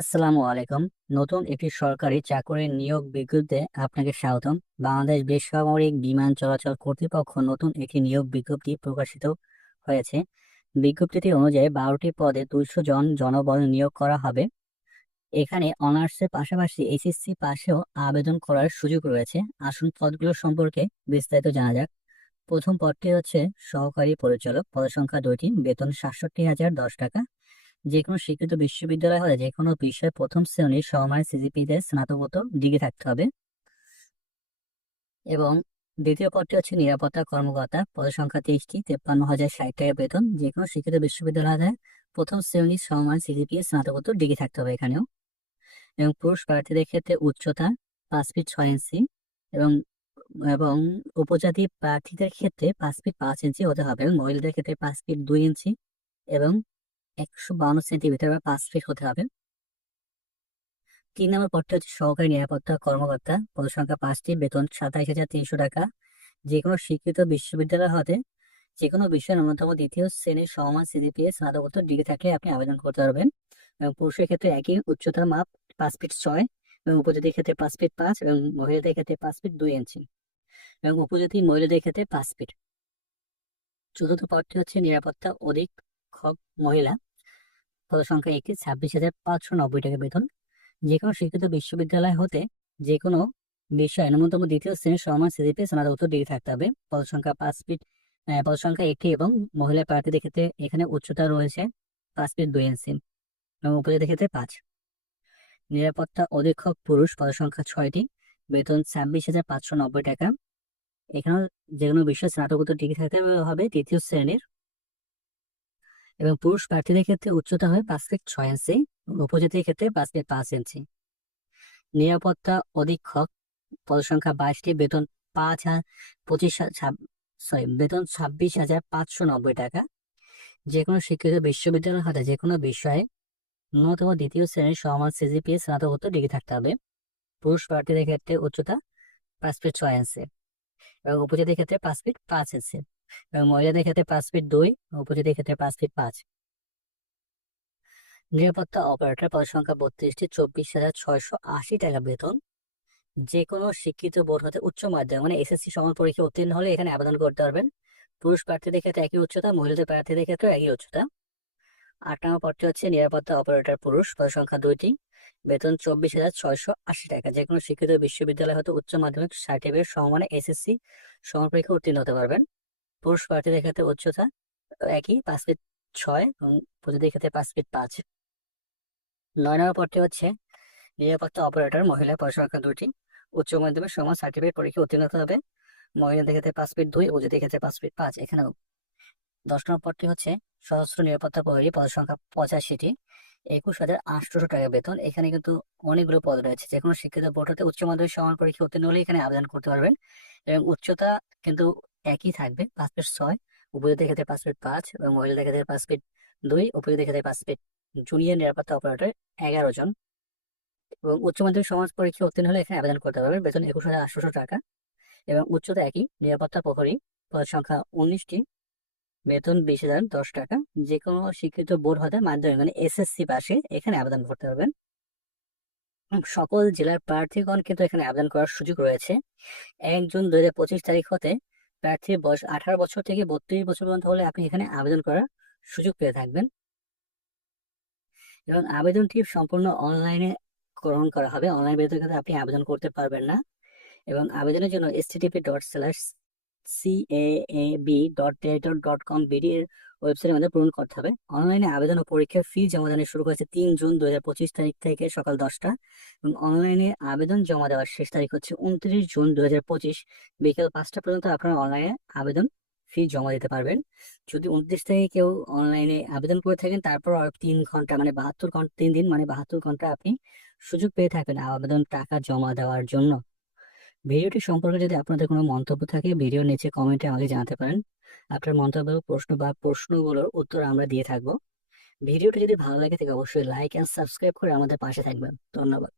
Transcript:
আসসালামু আলাইকুম। নতুন একটি সরকারি চাকরির নিয়োগ বিজ্ঞপ্তিতে আপনাকে স্বাগতম। বাংলাদেশ বেসামরিক বিমান চলাচল কর্তৃপক্ষ নতুন একটি নিয়োগ বিজ্ঞপ্তি প্রকাশিত হয়েছে। বিজ্ঞপ্তিটি অনুযায়ী বারোটি পদে দুইশো জন জনবল নিয়োগ করা হবে। এখানে অনার্সের পাশাপাশি এইচএসসি পাশেও আবেদন করার সুযোগ রয়েছে। আসুন পদগুলো সম্পর্কে বিস্তারিত জানা যাক। প্রথম পদটি হচ্ছে সহকারী পরিচালক। পদসংখ্যা দুইটি। বেতন সাতষট্টি হাজার দশ টাকা। যে কোনো স্বীকৃত বিশ্ববিদ্যালয় হলে যে কোনো বিষয়ে প্রথম শ্রেণির সমমানের সিজিপিতে স্নাতকোত্তর ডিগ্রি থাকতে হবে। এবং দ্বিতীয় পদটি হচ্ছে নিরাপত্তা কর্মকর্তা। পদসংখ্যা তেইশটি, তেপ্পান্ন হাজার ষাট টাকা বেতন। যে কোনো স্বীকৃত বিশ্ববিদ্যালয় প্রথম শ্রেণির সমমান সিজিপিএ স্নাতকোত্তর ডিগ্রি থাকতে হবে এখানেও। এবং পুরুষ প্রার্থীদের ক্ষেত্রে উচ্চতা পাঁচ ফিট ছয় ইঞ্চি এবং এবং উপজাতি প্রার্থীদের ক্ষেত্রে পাঁচ ফিট পাঁচ ইঞ্চি হতে হবে এবং মহিলাদের ক্ষেত্রে পাঁচ ফিট দুই ইঞ্চি এবং একশো বাউন্ন সেন্টিমিটার বা পাঁচ ফিট হতে হবে। তিন নম্বর পদটি হচ্ছে সহকারী নিরাপত্তা কর্মকর্তা। পদসংখ্যা পাঁচটি, বেতন হাজার তিনশো টাকা। যে কোনো স্বীকৃত বিশ্ববিদ্যালয় হতে যে কোনো বিষয়ে ন্যূনতম দ্বিতীয় শ্রেণির সিজিপিএ স্নাতকোত্তর ডিগ্রি থাকলে আপনি আবেদন করতে পারবেন। এবং পুরুষের ক্ষেত্রে একই উচ্চতার মাপ, পাঁচ ফিট ছয় এবং উপজাতির ক্ষেত্রে পাঁচ ফিট পাঁচ এবং মহিলাদের ক্ষেত্রে পাঁচ ফিট দুই ইঞ্চি এবং উপজাতি মহিলাদের ক্ষেত্রে পাঁচ ফিট। চতুর্থ পদটি হচ্ছে নিরাপত্তা অধীক্ষক মহিলা। পদসংখ্যা একটি, ছাব্বিশ হাজার পাঁচশো নব্বই টাকা বেতন। যে কোনো স্বীকৃত বিশ্ববিদ্যালয় হতে যে কোনো বিষয়ে ন্যূনতম দ্বিতীয় শ্রেণির সমান সিজিপি স্নাতকোত্তর ডিগ্রি থাকতে হবে। পদসংখ্যা পাঁচ ফিট পদসংখ্যা একটি এবং মহিলা প্রার্থীদের ক্ষেত্রে এখানে উচ্চতা রয়েছে পাঁচ ফিট দুই ইঞ্চি এবং উপজাতির ক্ষেত্রে পাঁচ। নিরাপত্তা অধীক্ষক পুরুষ পদসংখ্যা ছয়টি, বেতন ছাব্বিশ হাজার পাঁচশো নব্বই টাকা। এখানেও যে কোনো বিষয়ে স্নাতকোত্তর ডিগ্রি থাকতে হবে তৃতীয় শ্রেণির এবং পুরুষ প্রার্থীদের ক্ষেত্রে উচ্চতা হয় পাঁচ ফিট ছয় ইঞ্চি উপজাতির ক্ষেত্রে পাঁচ ফিট পাঁচ ইঞ্চি নিরাপত্তা অধীক্ষক পদসংখ্যা বাইশটি, বেতন পাঁচ হাজার পঁচিশ সরি বেতন ছাব্বিশ হাজার পাঁচশো নব্বই টাকা। যে কোনো শিক্ষিত বিশ্ববিদ্যালয় হতে যে কোনো বিষয়ে ন্যূনতম দ্বিতীয় শ্রেণির সমান সিজিপিএ স্নাতকোত্তর ডিগ্রি থাকতে হবে। পুরুষ প্রার্থীদের ক্ষেত্রে উচ্চতা পাঁচ ফিট ছয় ইঞ্চি এবং উপজাতির ক্ষেত্রে পাঁচ ফিট পাঁচ ইঞ্চি এবং মহিলাদের ক্ষেত্রে পাঁচ ফিট দুই উপজাতির ক্ষেত্রে পাঁচ ফিট পাঁচ। নিরাপত্তা অপারেটর পদ সংখ্যা বত্রিশটি চব্বিশ হাজার ছয়শো আশি টাকা বেতন। যে কোনো শিক্ষিত বোর্ড হতে উচ্চ মাধ্যমিক মানে এসএসসি সমান পরীক্ষা উত্তীর্ণ হলে এখানে আবেদন করতে পারবেন। পুরুষ প্রার্থীদের ক্ষেত্রে একই উচ্চতা, মহিলাদের প্রার্থীদের ক্ষেত্রে একই উচ্চতা। আট নম্বর পদটি হচ্ছে নিরাপত্তা অপারেটর পুরুষ, পদ সংখ্যা দুইটি, বেতন চব্বিশ হাজার ছয়শো আশি টাকা। যে কোনো শিক্ষিত বিশ্ববিদ্যালয় হতে উচ্চ মাধ্যমিক সার্টিফিকেট সমানে এসএসসি সমান পরীক্ষা উত্তীর্ণ হতে পারবেন। পুরুষ প্রার্থীদের ক্ষেত্রে উচ্চতা একই, পাঁচ ফিট ছয় এবং পুজোদের ক্ষেত্রে পাঁচ ফিট পাঁচ। নয় নম্বর পদটি হচ্ছে নিরাপত্তা অপারেটর, মহিলা পরিসংখ্যা দুটি, উচ্চ মাধ্যমিক সমাজ সার্টিফিকেট পরীক্ষা উত্তীর্ণ হতে হবে। মহিলাদের ক্ষেত্রে পাঁচ ফিট দুই পুজোদের ক্ষেত্রে পাঁচ ফিট পাঁচ, এখানেও। দশ নম্বর পদটি হচ্ছে সশস্ত্র নিরাপত্তা প্রহরী পদ সংখ্যা পঁচাশিটি, একুশ হাজার আটশোশো টাকা বেতন, এখানে কিন্তু অনেকগুলো পদ রয়েছে। যে কোনো শিক্ষিত বোর্ড হতে উচ্চ মাধ্যমিক সমান পরীক্ষা উত্তীর্ণ হলে এখানে আবেদন করতে পারবেন এবং উচ্চতা কিন্তু একই থাকবে ফিট ছয় উপজাতির ক্ষেত্রে ফিট পাঁচ এবং মহিলাদের ক্ষেত্রে ফিট দুই উপজাতির ক্ষেত্রে ফিট জুনিয়র নিরাপত্তা অপারেটর এগারো জন। এবং উচ্চ মাধ্যমিক সমাজ পরীক্ষা উত্তীর্ণ হলে এখানে আবেদন করতে পারবে। বেতন একুশ হাজার আটশোশো টাকা এবং উচ্চতা একই, নিরাপত্তা প্রহরী, পদ সংখ্যা উনিশটি, বেতন বিশ হাজার দশ টাকা। যে কোনো স্বীকৃত বোর্ড হতে মাধ্যমিক মানে এসএসসি পাশে এখানে আবেদন করতে পারবেন। সকল জেলার প্রার্থীগণ কিন্তু এখানে আবেদন করার সুযোগ রয়েছে। এক জুন দুই হাজার পঁচিশ তারিখ হতে প্রার্থীর বয়স আঠারো বছর থেকে বত্রিশ বছর পর্যন্ত হলে আপনি এখানে আবেদন করার সুযোগ পেয়ে থাকবেন। এবং আবেদনটি সম্পূর্ণ অনলাইনে গ্রহণ করা হবে। অনলাইন কিন্তু আপনি আবেদন করতে পারবেন না। এবং আবেদনের জন্য S TP dot slash CAAB dot Teletalk dot com BD এর ওয়েবসাইটের মধ্যে পূরণ করতে হবে। অনলাইনে আবেদন ও পরীক্ষার ফি জমা দানের শুরু হয়েছে তিন জুন দু হাজার পঁচিশ তারিখ থেকে সকাল দশটা। এবং অনলাইনে আবেদন জমা দেওয়ার শেষ তারিখ হচ্ছে উনত্রিশ জুন দু হাজার পঁচিশ। বিকেল পাঁচটা পর্যন্ত আপনারা অনলাইনে আবেদন ফি জমা দিতে পারবেন। যদি উনত্রিশ থেকে কেউ অনলাইনে আবেদন করে থাকেন, তারপর তিন ঘণ্টা মানে বাহাত্তর ঘণ্টা, তিন দিন মানে বাহাত্তর ঘণ্টা আপনি সুযোগ পেয়ে থাকবেন আবেদন টাকা জমা দেওয়ার জন্য। ভিডিওটি সম্পর্কে যদি আপনাদের কোনো মন্তব্য থাকে ভিডিও নিচে কমেন্টে আমাকে জানাতে পারেন। আপনার মন্তব্য, প্রশ্ন বা প্রশ্নগুলোর উত্তর আমরা দিয়ে থাকব। ভিডিওটি যদি ভালো লাগে থাকে অবশ্যই লাইক অ্যান্ড সাবস্ক্রাইব করে আমাদের পাশে থাকবেন। ধন্যবাদ।